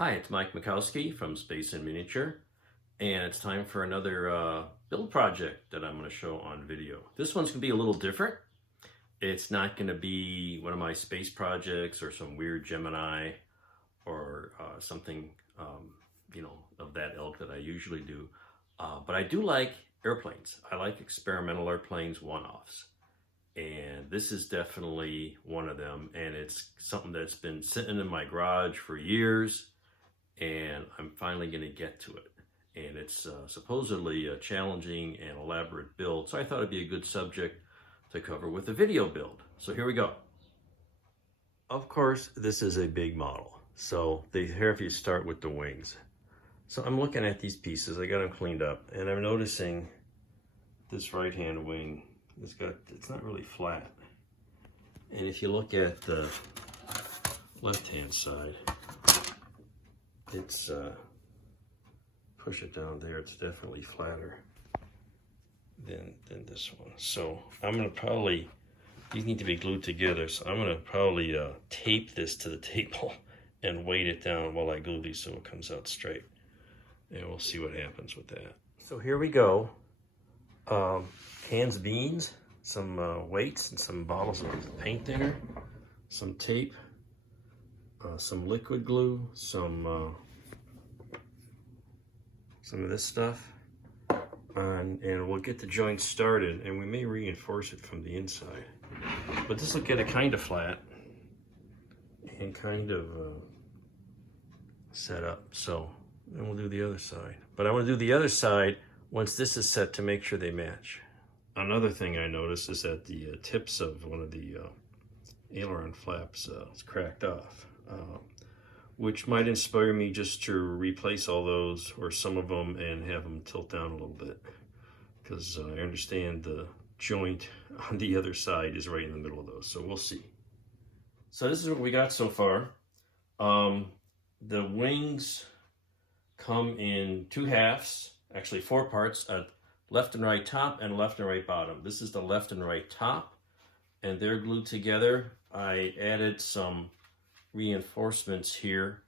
Hi, it's Mike Mikowski from Space in Miniature, and it's time for another build project that I'm going to show on video. This one's going to be a little different. It's not going to be one of my space projects or some weird Gemini or something, of that ilk that I usually do. But I do like airplanes. I like experimental airplanes, one-offs. And this is definitely one of them, and it's something that's been sitting in my garage for years, and I'm finally going to get to it. And it's supposedly a challenging and elaborate build, so I thought it'd be a good subject to cover with a video build. So here we go. Of course, this is a big model, so here if you start with the wings. So I'm looking at these pieces, I got them cleaned up, and I'm noticing this right-hand wing, it's not really flat. And if you look at the left-hand side, it's push it down there, it's definitely flatter than this one. So I'm gonna probably, these need to be glued together, so I'm gonna probably tape this to the table and weight it down while I glue these so it comes out straight. And we'll see what happens with that. So here we go. Cans beans, some weights, and some bottles of paint thinner, some tape, some liquid glue, some of this stuff, and we'll get the joint started, and we may reinforce it from the inside. But this will get it kind of flat and kind of set up. So then we'll do the other side. But I want to do the other side once this is set to make sure they match. Another thing I noticed is that the tips of one of the aileron flaps is cracked off, which might inspire me just to replace all those or some of them and have them tilt down a little bit, because I understand the joint on the other side is right in the middle of those, so we'll see. So this is what we got so far. The wings come in two halves, actually four parts, a left and right top and left and right bottom. This is the left and right top, and they're glued together. I added some reinforcements here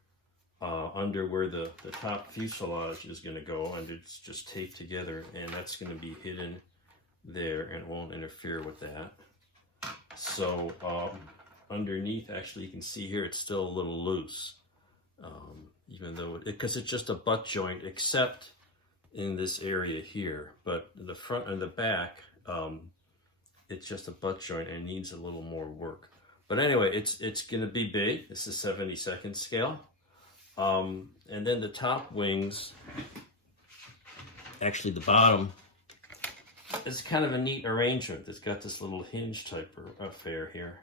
under where the top fuselage is going to go, and it's just taped together, and that's going to be hidden there and won't interfere with that. So underneath, actually, you can see here it's still a little loose, even though because it's just a butt joint, except in this area here. But the front and the back, it's just a butt joint and needs a little more work. But anyway, it's going to be big. This is 72nd scale. And then the top wings, actually the bottom, is kind of a neat arrangement. It's got this little hinge type affair here,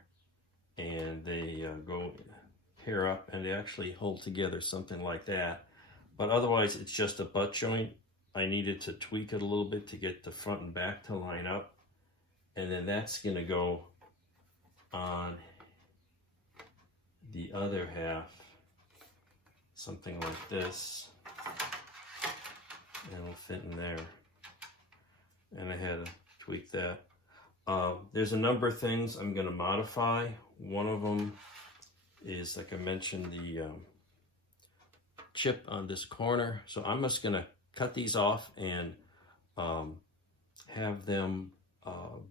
and they go here up, and they actually hold together something like that. But otherwise, it's just a butt joint. I needed to tweak it a little bit to get the front and back to line up, and then that's going to go on the other half, something like this, and it'll fit in there. And I had to tweak that. There's a number of things I'm going to modify. One of them is, like I mentioned, the chip on this corner. So I'm just going to cut these off and have them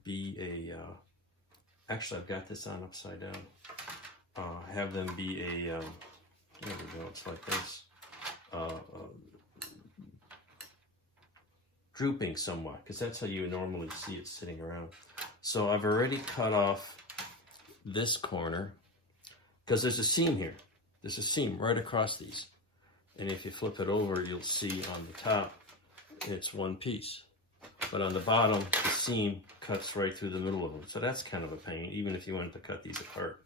be a, actually I've got this on upside down, have them be a, there we go, it's like this, drooping somewhat, because that's how you normally see it sitting around. So I've already cut off this corner, because there's a seam here. There's a seam right across these. And if you flip it over, you'll see on the top, it's one piece. But on the bottom, the seam cuts right through the middle of them. So that's kind of a pain, even if you wanted to cut these apart.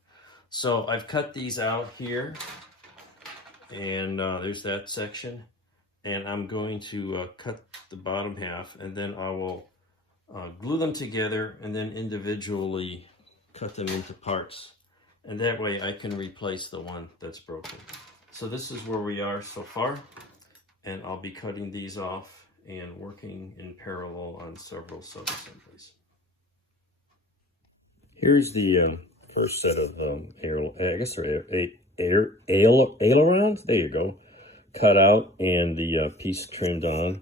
So I've cut these out here, and there's that section. And I'm going to cut the bottom half, and then I will glue them together and then individually cut them into parts. And that way I can replace the one that's broken. So this is where we are so far, and I'll be cutting these off and working in parallel on several sub-assemblies. Here's the first set of I guess there are 8 ailerons, there you go, cut out, and the piece trimmed on.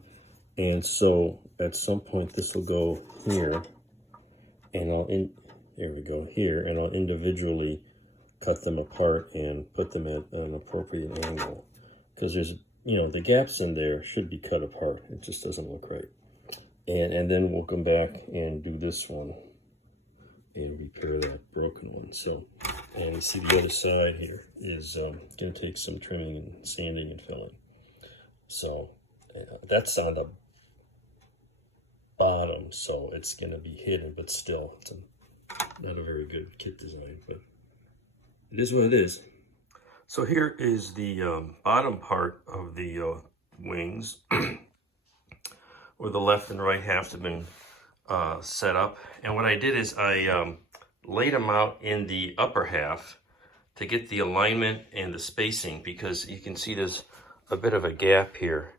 And so at some point this will go here, and there we go, here, and I'll individually cut them apart and put them at an appropriate angle, because there's, you know, the gaps in there should be cut apart. It just doesn't look right. And then we'll come back and do this one and repair that broken one. So, and you see the other side here is going to take some trimming and sanding and filling. So that's on the bottom, so it's going to be hidden, but still, it's not a very good kit design, but it is what it is. So here is the bottom part of the wings, where the left and right halves have been set up. And what I did is I laid them out in the upper half to get the alignment and the spacing, because you can see there's a bit of a gap here.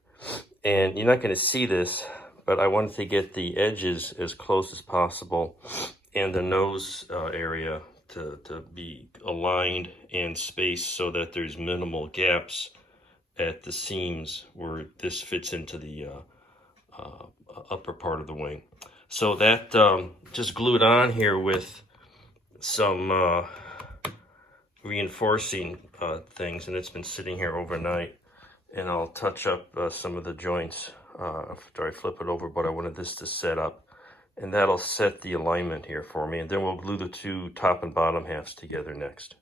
And you're not going to see this, but I wanted to get the edges as close as possible and the nose area to be aligned and spaced so that there's minimal gaps at the seams where this fits into the upper part of the wing. So that just glued on here with some reinforcing things, and it's been sitting here overnight. And I'll touch up some of the joints after I flip it over, but I wanted this to set up, and that'll set the alignment here for me. And then we'll glue the two top and bottom halves together next.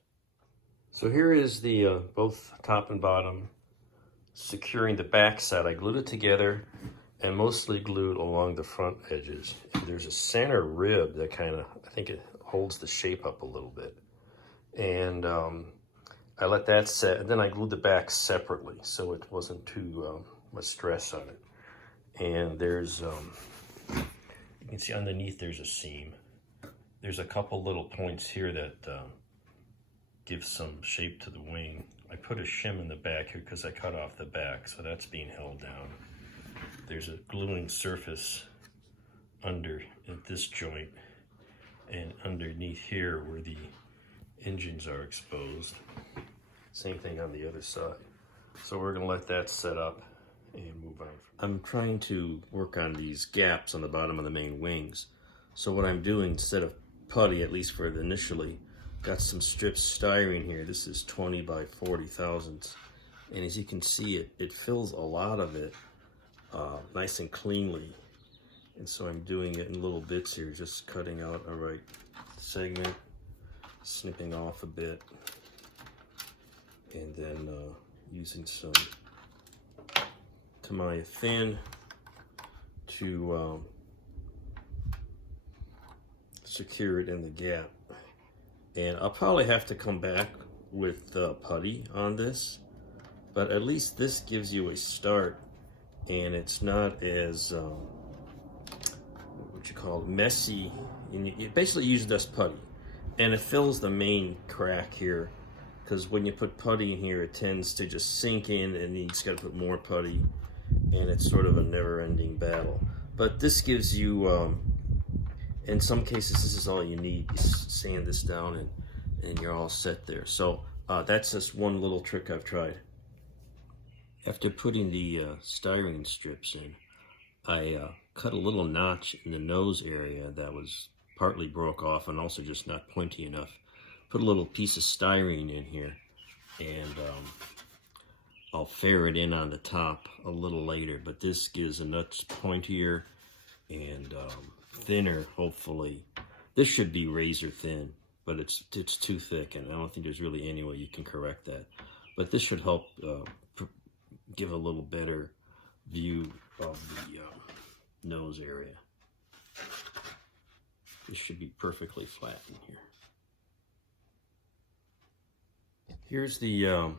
So here is the both top and bottom securing the back side. I glued it together and mostly glued along the front edges. And there's a center rib that kind of, I think it holds the shape up a little bit. And I let that set, and then I glued the back separately so it wasn't too much stress on it. And there's, you can see underneath there's a seam. There's a couple little points here that give some shape to the wing. I put a shim in the back here because I cut off the back, so that's being held down. There's a gluing surface under at this joint and underneath here where the engines are exposed. Same thing on the other side. So we're going to let that set up and move on. I'm trying to work on these gaps on the bottom of the main wings. So what I'm doing, instead of putty, at least for it initially, got some strips styrene here. This is 20 by 40 thousandths. And as you can see, it fills a lot of it nice and cleanly. And so I'm doing it in little bits here, just cutting out a right segment, snipping off a bit, and then using some Tamiya thin to secure it in the gap. And I'll probably have to come back with putty on this, but at least this gives you a start, and it's not as what you call messy. And it basically uses this putty, and it fills the main crack here, because when you put putty in here, it tends to just sink in, and you just got to put more putty, and it's sort of a never-ending battle. But this gives you, in some cases, this is all you need. You sand this down, and you're all set there. So that's just one little trick I've tried. After putting the styrene strips in, I cut a little notch in the nose area that was partly broke off and also just not pointy enough. Put a little piece of styrene in here, and I'll fair it in on the top a little later, but this gives a much pointier and thinner, hopefully. This should be razor thin, but it's too thick, and I don't think there's really any way you can correct that. But this should help give a little better view of the nose area. This should be perfectly flat in here. Here's the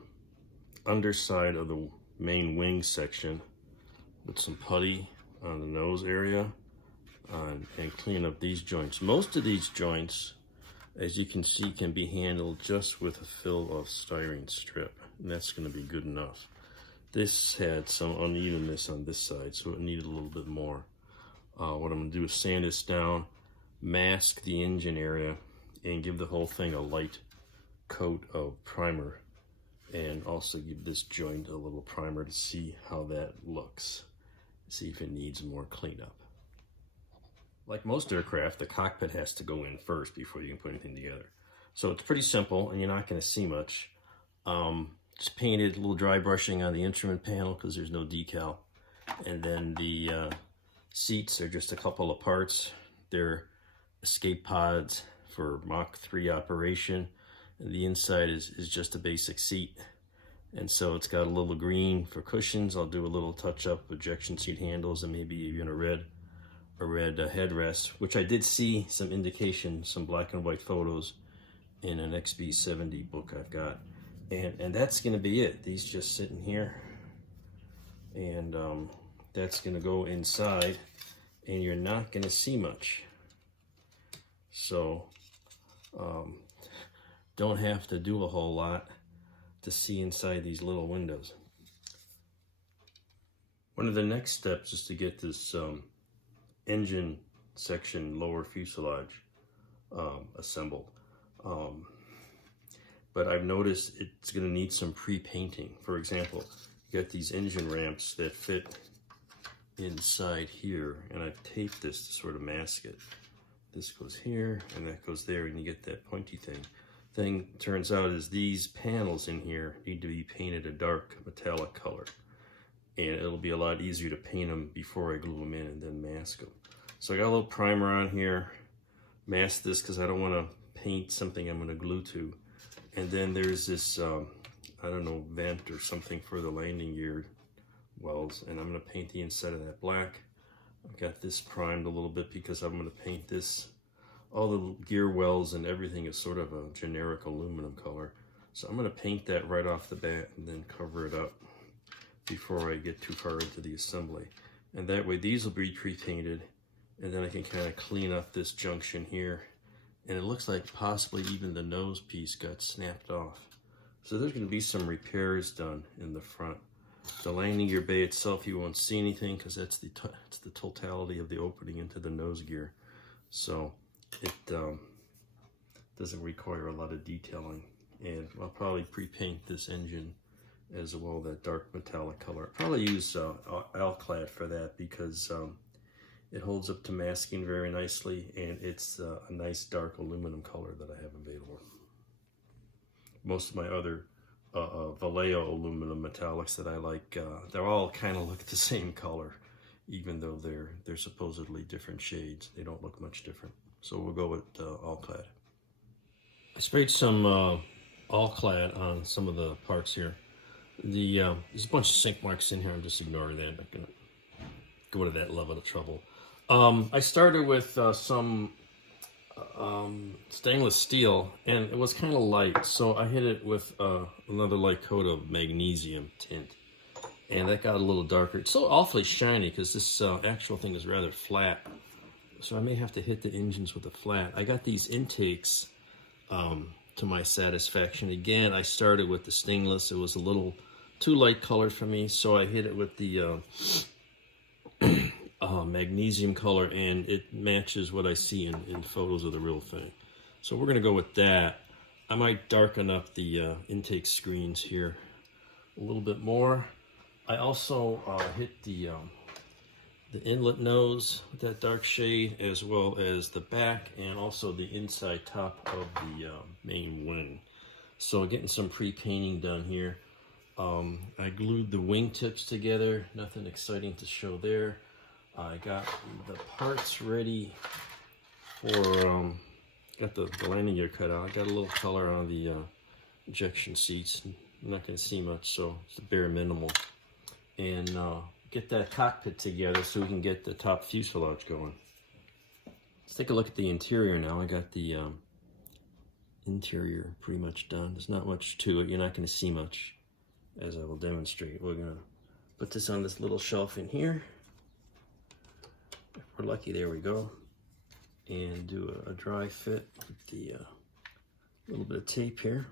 underside of the main wing section with some putty on the nose area and clean up these joints. Most of these joints, as you can see, can be handled just with a fill of styrene strip, and that's going to be good enough. This had some unevenness on this side, so it needed a little bit more. What I'm going to do is sand this down, mask the engine area, and give the whole thing a light coat of primer and also give this joint a little primer to see how that looks. See if it needs more cleanup. Like most aircraft, the cockpit has to go in first before you can put anything together. So it's pretty simple, and you're not going to see much. Just painted a little dry brushing on the instrument panel because there's no decal. And then the seats are just a couple of parts. They're escape pods for Mach 3 operation. And the inside is just a basic seat. And so it's got a little green for cushions. I'll do a little touch-up, ejection seat handles, and maybe even a red headrest, which I did see some indication, some black and white photos in an XB70 book I've got. And that's going to be it. These just sitting here. And that's going to go inside, and you're not going to see much. So don't have to do a whole lot to see inside these little windows. One of the next steps is to get this engine section lower fuselage assembled. But I've noticed it's going to need some pre-painting. For example, you got these engine ramps that fit inside here, and I've taped this to sort of mask it. This goes here, and that goes there, and you get that pointy thing. Turns out is these panels in here need to be painted a dark metallic color, and it'll be a lot easier to paint them before I glue them in and then mask them. So I got a little primer on here. Mask this because I don't want to paint something I'm going to glue to. And then there's this, I don't know, vent or something for the landing gear wells, and I'm going to paint the inside of that black. I've got this primed a little bit because I'm going to paint this. All the gear wells and everything is sort of a generic aluminum color. So I'm going to paint that right off the bat and then cover it up before I get too far into the assembly. And that way these will be pre-painted, and then I can kind of clean up this junction here. And it looks like possibly even the nose piece got snapped off. So there's going to be some repairs done in the front. The landing gear bay itself, you won't see anything because that's the totality of the opening into the nose gear. So it doesn't require a lot of detailing. And I'll probably pre-paint this engine as well, that dark metallic color. I'll probably use alclad for that because it holds up to masking very nicely, and it's a nice dark aluminum color that I have available. Most of my other Vallejo aluminum metallics that I like, they're all kind of look the same color, even though they're supposedly different shades. They don't look much different. So we'll go with alclad. I sprayed some alclad on some of the parts here. There's a bunch of sink marks in here. I'm just ignoring that. I'm not gonna go to that level of trouble. I started with some stainless steel, and it was kind of light, so I hit it with another light coat of magnesium tint, and that got a little darker. It's so awfully shiny because this actual thing is rather flat, so I may have to hit the engines with a flat. I got these intakes to my satisfaction. Again, I started with the stainless. It was a little too light colored for me, so I hit it with the magnesium color, and it matches what I see in photos of the real thing. So we're going to go with that. I might darken up the intake screens here a little bit more. I also hit the inlet nose with that dark shade, as well as the back and also the inside top of the main wing. So getting some pre-painting done here. I glued the wingtips together, nothing exciting to show there. I got the parts ready for, got the landing gear cut out. I got a little color on the ejection seats. I'm not going to see much, so it's a bare minimal. And get that cockpit together so we can get the top fuselage going. Let's take a look at the interior now. I got the interior pretty much done. There's not much to it. You're not going to see much, as I will demonstrate. We're going to put this on this little shelf in here. If we're lucky, there we go. And do a dry fit with the little bit of tape here.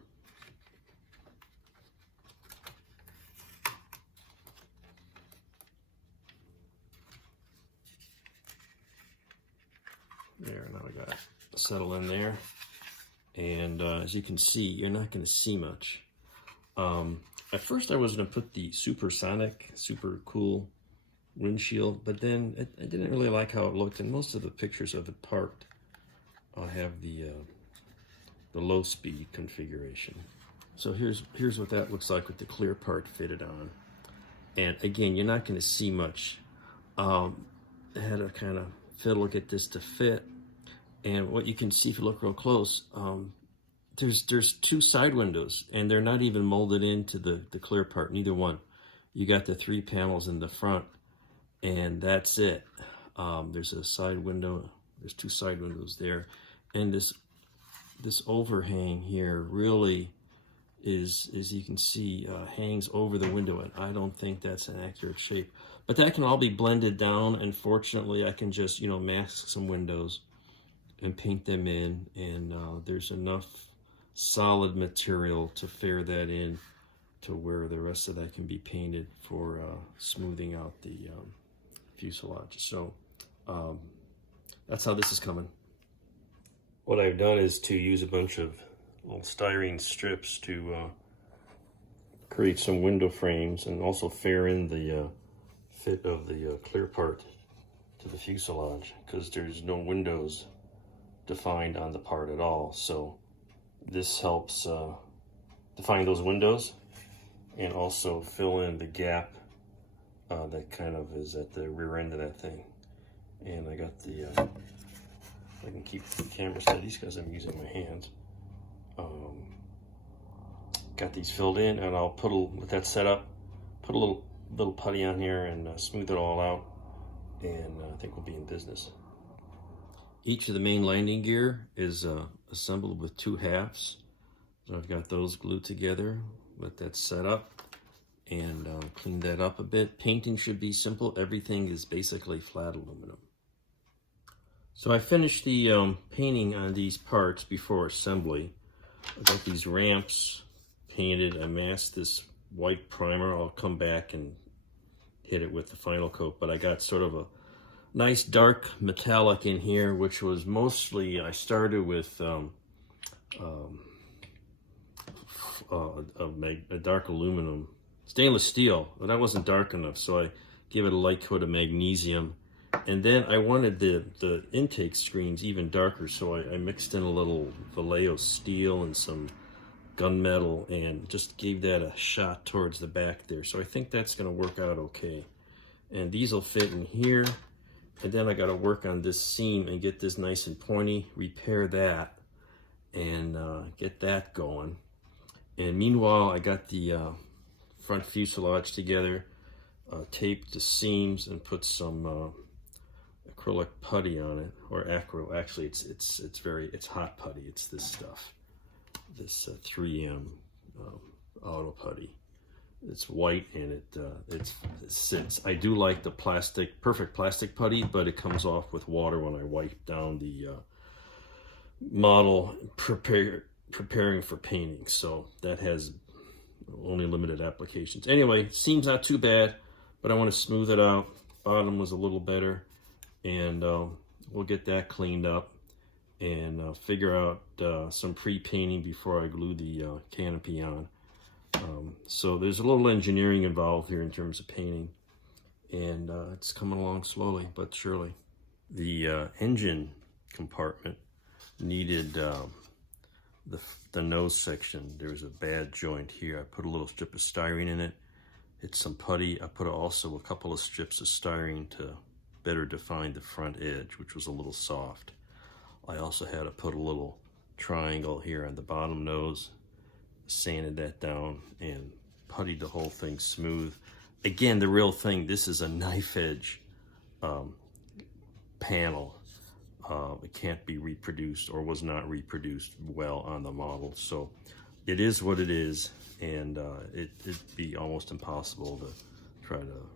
There, now we got it settle in there. And as you can see, you're not going to see much. At first I was going to put the supersonic, super cool windshield, but then I didn't really like how it looked, and most of the pictures of it parked have the low speed configuration. So here's what that looks like with the clear part fitted on. And again, you're not going to see much. I had to kind of fiddle get this to fit. And what you can see if you look real close, there's two side windows, and they're not even molded into the clear part, neither one. You got the 3 panels in the front, and that's it. There's a side window, there's 2 side windows there. And this overhang here really is, as you can see, hangs over the window, and I don't think that's an accurate shape. But that can all be blended down, and fortunately I can just, mask some windows and paint them in, and there's enough solid material to fair that in to where the rest of that can be painted for smoothing out the fuselage. So that's how this is coming. What I've done is to use a bunch of little styrene strips to create some window frames and also fair in the fit of the clear part to the fuselage, because there's no windows defined on the part at all. So this helps define those windows and also fill in the gap that kind of is at the rear end of that thing. And I got the I can keep the camera steady because I'm using my hands. Got these filled in, and I'll put with that set up, put a little putty on here and smooth it all out, and I think we'll be in business. Each of the main landing gear is assembled with 2 halves. So I've got those glued together, let that set up, and clean that up a bit. Painting should be simple. Everything is basically flat aluminum. So I finished the painting on these parts before assembly. I got these ramps painted. I masked this white primer. I'll come back and hit it with the final coat, but I got sort of a nice dark metallic in here, which was mostly, I started with a dark aluminum, stainless steel, but that wasn't dark enough, so I gave it a light coat of magnesium. And then I wanted the intake screens even darker, so I mixed in a little Vallejo steel and some gunmetal and just gave that a shot towards the back there. So I think that's going to work out okay. And these will fit in here. And then I got to work on this seam and get this nice and pointy, repair that, and get that going. And meanwhile, I got the front fuselage together, taped the seams, and put some acrylic putty on it, or acro. Actually, it's hot putty. It's this stuff, this 3M auto putty. It's white and it sits. I do like the perfect plastic putty, but it comes off with water when I wipe down the model preparing for painting. So that has only limited applications. Anyway, seam's not too bad, but I want to smooth it out. Bottom was a little better, and we'll get that cleaned up and figure out some pre-painting before I glue the canopy on. So there's a little engineering involved here in terms of painting, and it's coming along slowly but surely. The engine compartment needed the nose section. There was a bad joint here. I put a little strip of styrene in it. It's some putty. I put also a couple of strips of styrene to better define the front edge, which was a little soft. I also had to put a little triangle here on the bottom nose, sanded that down, and puttied the whole thing smooth. Again, the real thing, this is a knife edge panel. It can't be reproduced, or was not reproduced well on the model. So it is what it is, and it'd be almost impossible to try to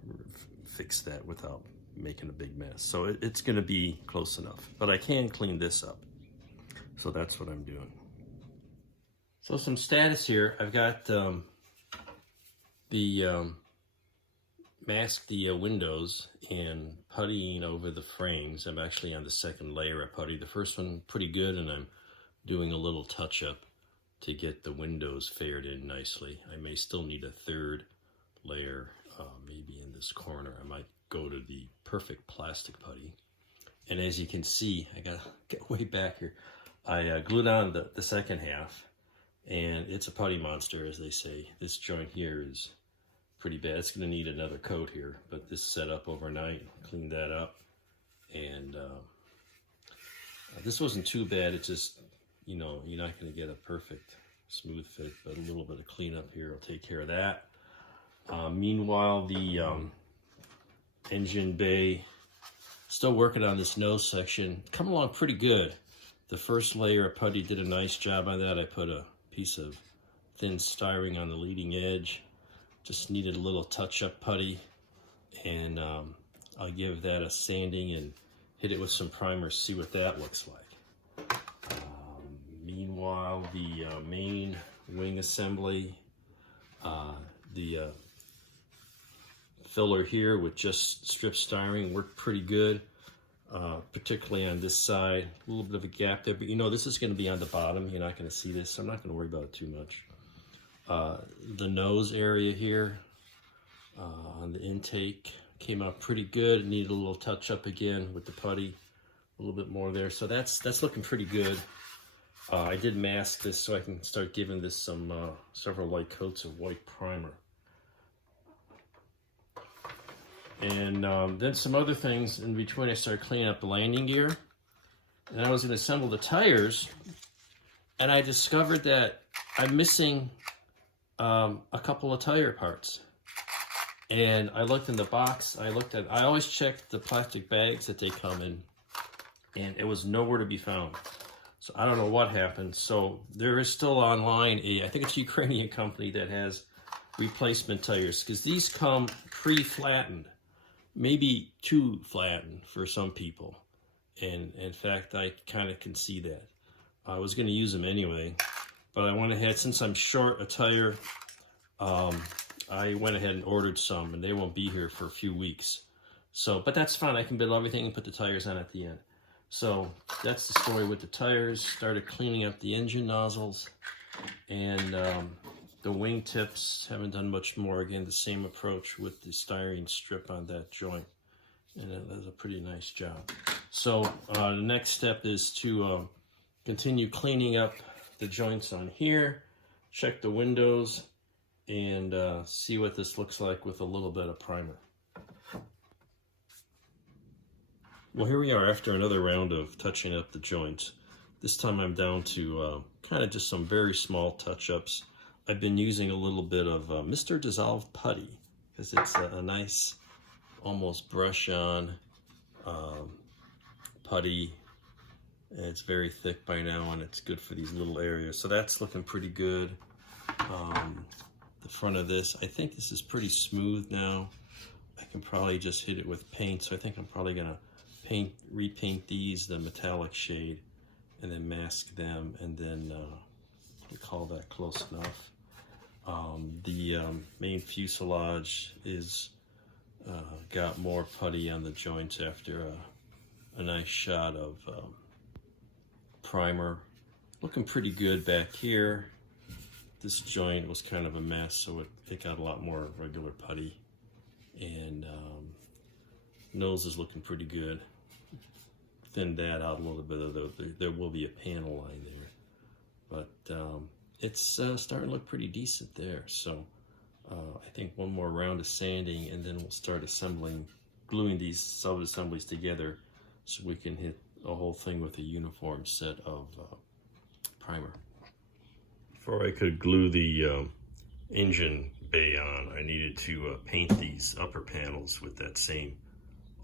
fix that without making a big mess. So it's going to be close enough, but I can clean this up. So that's what I'm doing. So some status here. I've got masked the windows and puttying over the frames. I'm actually on the second layer of putty. The first one pretty good, and I'm doing a little touch up to get the windows fared in nicely. I may still need a third layer, maybe in this corner. I might go to the perfect plastic putty. And as you can see, I gotta get way back here. I glued on the second half, and it's a putty monster, as they say. This joint here is pretty bad. It's gonna need another coat here, but this set up overnight, cleaned that up, and this wasn't too bad. It's just, you know, you're not gonna get a perfect smooth fit, but a little bit of cleanup here will take care of that. Meanwhile, the engine bay, still working on this nose section, coming along pretty good. The first layer of putty did a nice job on that. I put a piece of thin styrene on the leading edge. Just needed a little touch-up putty, and I'll give that a sanding and hit it with some primer, see what that looks like. Meanwhile, the main wing assembly, the filler here with just strip styrene worked pretty good, particularly on this side. A little bit of a gap there, but you know, this is going to be on the bottom. You're not going to see this, so I'm not going to worry about it too much. The nose area here on the intake came out pretty good. It needed a little touch up again with the putty, a little bit more there. So that's looking pretty good. I did mask this so I can start giving this some several light coats of white primer. And then some other things in between. I started cleaning up the landing gear, and I was going to assemble the tires, and I discovered that I'm missing a couple of tire parts. And I looked in the box. I always check the plastic bags that they come in, and it was nowhere to be found. So I don't know what happened. So there is still online I think it's a Ukrainian company that has replacement tires, because these come pre-flattened, maybe too flattened for some people. And in fact, I kind of can see that. I was going to use them anyway, but I went ahead, since I'm short a tire, I went ahead and ordered some, and they won't be here for a few weeks. So, but that's fine. I can build everything and put the tires on at the end. So that's the story with the tires. Started cleaning up the engine nozzles, and the wing tips. Haven't done much more. Again, the same approach with the styrene strip on that joint, and that does a pretty nice job. So the next step is to continue cleaning up the joints on here, check the windows, and see what this looks like with a little bit of primer. Well, here we are after another round of touching up the joints. This time I'm down to kind of just some very small touch-ups. I've been using a little bit of Mr. Dissolved Putty, because it's a nice, almost brush-on putty. And it's very thick by now, and it's good for these little areas. So that's looking pretty good. The front of this, I think this is pretty smooth now. I can probably just hit it with paint. So I think I'm probably gonna repaint these the metallic shade, and then mask them, and then we call that close enough. The main fuselage is got more putty on the joints after a nice shot of primer. Looking pretty good back here. This joint was kind of a mess, so it got a lot more regular putty. And nose is looking pretty good. Thinned that out a little bit, there will be a panel line there. But it's starting to look pretty decent there. So I think one more round of sanding, and then we'll start gluing these sub-assemblies together, so we can hit a whole thing with a uniform set of primer. Before I could glue the engine bay on, I needed to paint these upper panels with that same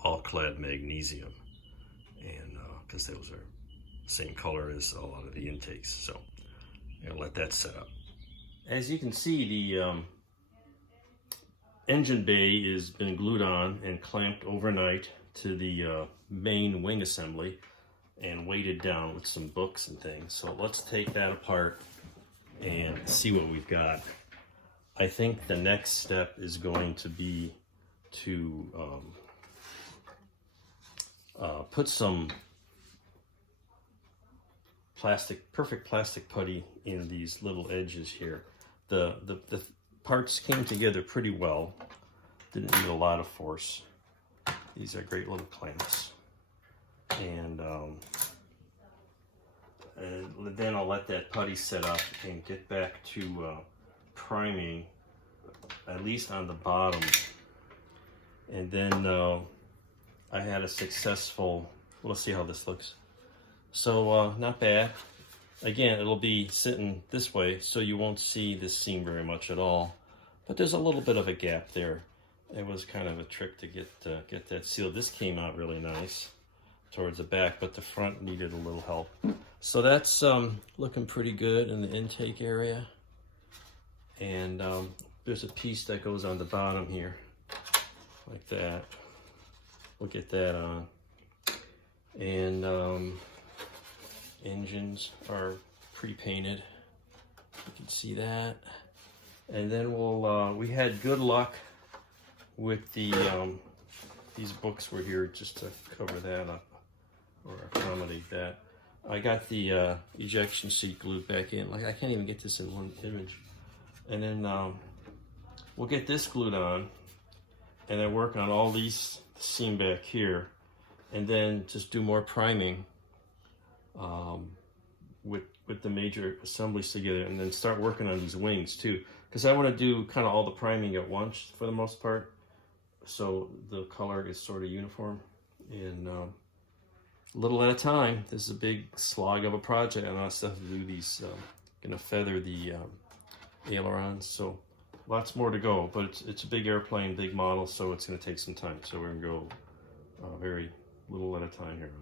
all-clad magnesium, and because those are the same color as a lot of the intakes. So I'll let that set up. As you can see, the engine bay has been glued on and clamped overnight to the main wing assembly and weighted down with some books and things. So let's take that apart and see what we've got. I think the next step is going to be to put some perfect plastic putty in these little edges here. The parts came together pretty well. Didn't need a lot of force. These are great little clamps. And then I'll let that putty set up and get back to priming, at least on the bottom. And then I had a successful, let's see how this looks. So not bad. Again, it'll be sitting this way, so you won't see this seam very much at all. But there's a little bit of a gap there. It was kind of a trick to get that sealed. This came out really nice towards the back, but the front needed a little help. So that's looking pretty good in the intake area. And there's a piece that goes on the bottom here, like that. We'll get that on. And engines are pre-painted. You can see that. And then we had good luck with the these books were here just to cover that up or accommodate that. I got the ejection seat glued back in. Like, I can't even get this in one image. And then we'll get this glued on, and then work on all these seam back here, and then just do more priming with the major assemblies together, and then start working on these wings too, because I want to do kind of all the priming at once for the most part, so the color is sort of uniform. And a little at a time. This is a big slog of a project, and I still have to do these. Gonna feather the ailerons, so lots more to go. But it's a big airplane, big model, so it's gonna take some time. So we're gonna go very little at a time here.